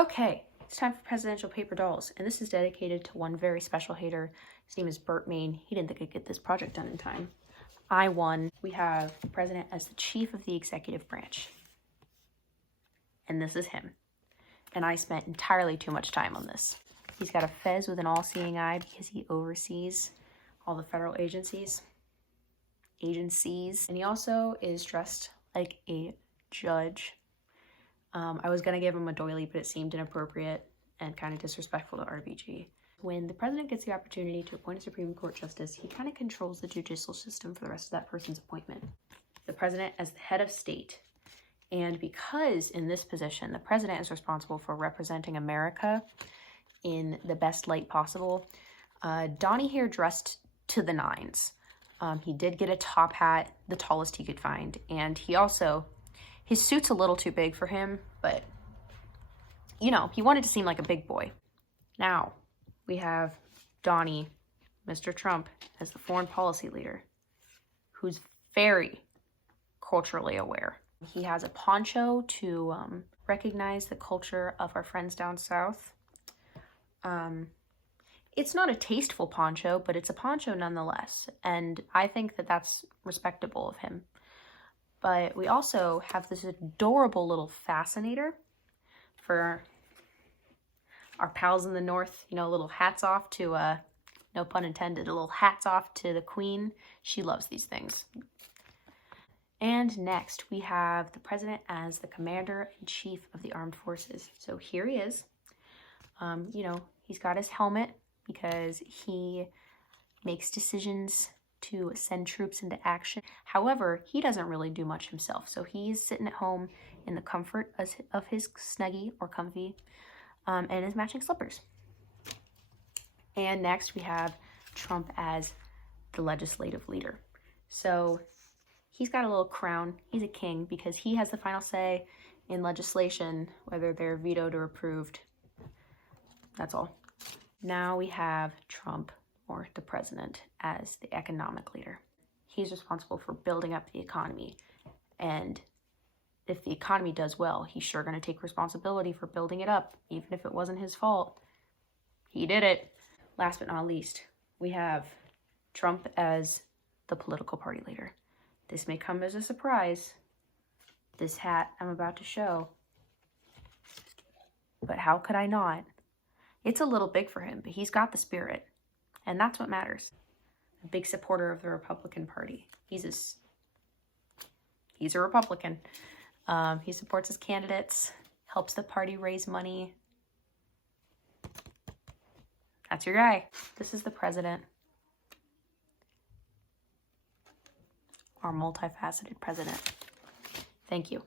Okay, it's time for presidential paper dolls, and this is dedicated to one very special hater. His name is Bert Main. He didn't think I'd get this project done in time. I won. We have the president as the chief of the executive branch. And this is him. And I spent entirely too much time on this. He's got a fez with an all-seeing eye because he oversees all the federal agencies. And he also is dressed like a judge. I was going to give him a doily, but it seemed inappropriate and kind of disrespectful to RBG. When the president gets the opportunity to appoint a Supreme Court justice, he kind of controls the judicial system for the rest of that person's appointment. The president as the head of state. And because in this position, the president is responsible for representing America in the best light possible, Donnie here dressed to the nines. He did get a top hat, the tallest he could find. And he also, his suit's a little too big for him, but, you know, he wanted to seem like a big boy. Now, we have Donnie, Mr. Trump, as the foreign policy leader, who's very culturally aware. He has a poncho to recognize the culture of our friends down south. It's not a tasteful poncho, but it's a poncho nonetheless, and I think that that's respectable of him. But we also have this adorable little fascinator for our pals in the north, you know, little hats off to, no pun intended, a little hats off to the queen. She loves these things. And next, we have the president as the commander-in-chief of the armed forces. So here he is. You know, he's got his helmet because he makes decisions to send troops into action. However, he doesn't really do much himself. So he's sitting at home in the comfort of his Snuggie or comfy and his matching slippers. And next, we have Trump as the legislative leader. So he's got a little crown. He's a king because he has the final say in legislation, whether they're vetoed or approved. That's all. Now we have Trump, or the president, as the economic leader. He's responsible for building up the economy. And if the economy does well, he's sure going to take responsibility for building it up, even if it wasn't his fault. He did it. Last but not least, we have Trump as the political party leader. This may come as a surprise, this hat I'm about to show, but how could I not? It's a little big for him, but he's got the spirit, and that's what matters. A big supporter of the Republican Party. He's a Republican. He supports his candidates, helps the party raise money. That's your guy. This is the president. Our multifaceted president. Thank you.